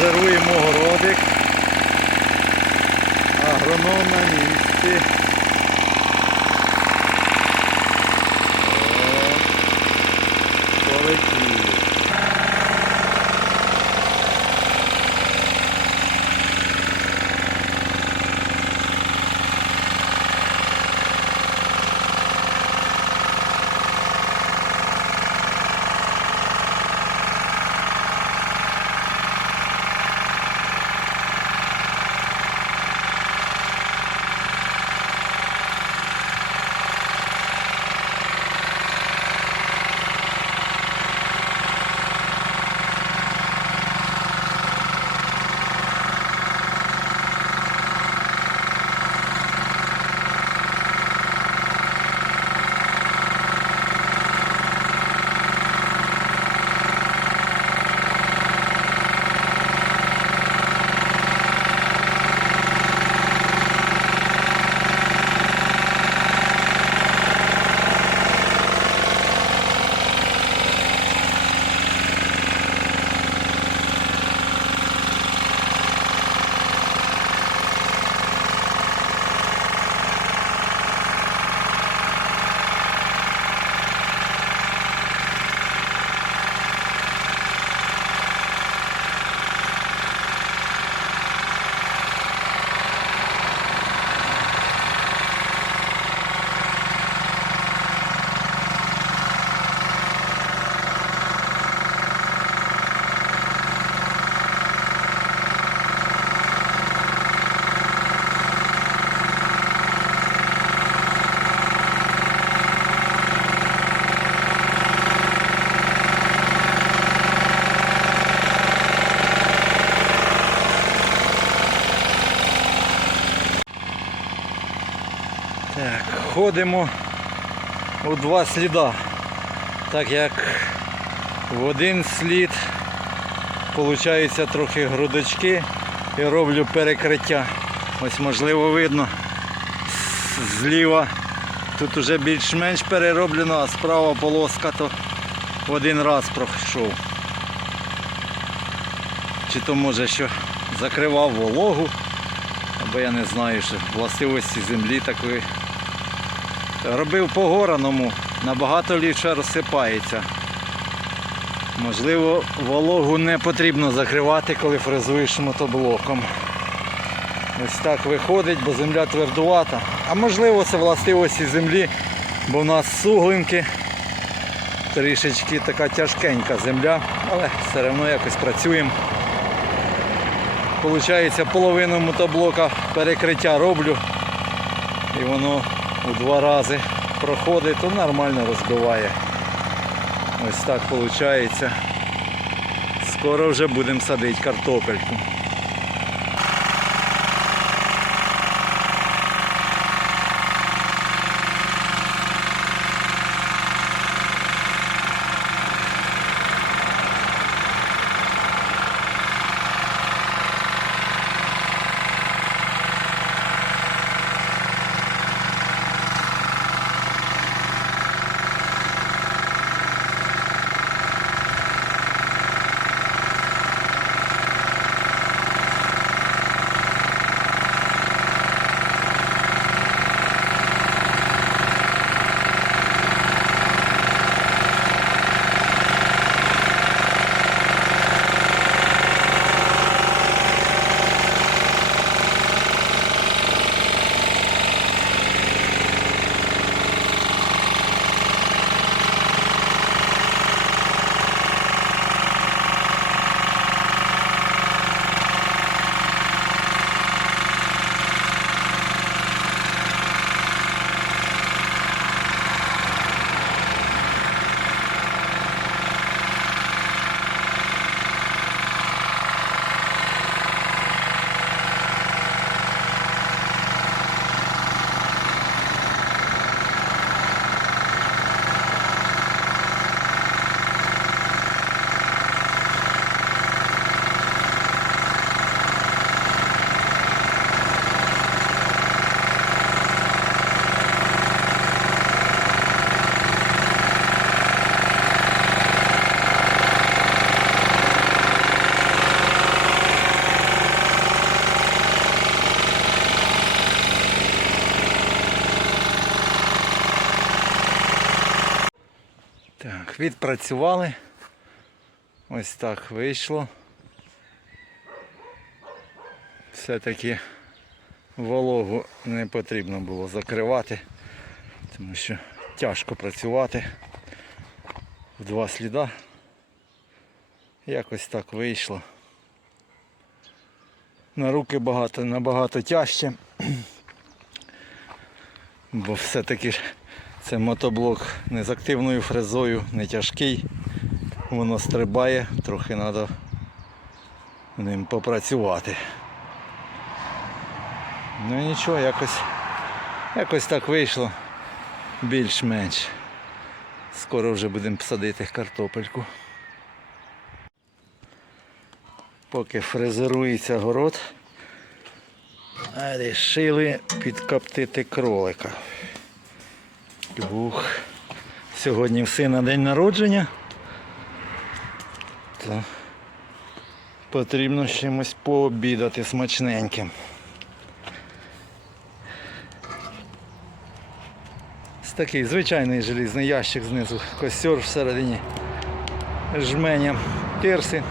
Резервуємо городик. Агроном на місці. О, ходимо у два сліда. Так як в один слід получаються трохи грудочки і роблю перекриття. Ось можливо видно зліва. Тут уже більш-менш перероблено, а справа полоска то в один раз пройшов. Чи то може що закривав вологу, або я не знаю, що властивості землі такої. Робив по гораному, набагато ліпше розсипається. Можливо, вологу не потрібно закривати, коли фрезуєш мотоблоком. Ось так виходить, бо земля твердувата. А можливо це властивості землі, бо в нас суглинки, трішечки така тяжкенька земля, але все одно якось працюємо. Получається, половину мотоблока перекриття роблю і воно у два рази проходить, то нормально розбиває. Ось так виходить. Скоро вже будемо садити картопельку. Відпрацювали. Ось так вийшло. Все-таки вологу не потрібно було закривати, тому що тяжко працювати в два сліда. Якось так вийшло. На руки багато, набагато тяжче. Бо все-таки ж це мотоблок не з активною фрезою, не тяжкий. Воно стрибає, трохи треба ним попрацювати. Ну нічого, якось, якось так вийшло. Більш-менш. Скоро вже будемо садити картопельку. Поки фрезерується город, вирішили підкоптити кролика. Ух. Сьогодні в сина день народження. То потрібно чимось пообідати смачненьким. Ось такий звичайний желізний ящик знизу, костер всередині жменя тирси.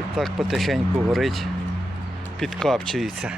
І так потихеньку горить, підкапчується.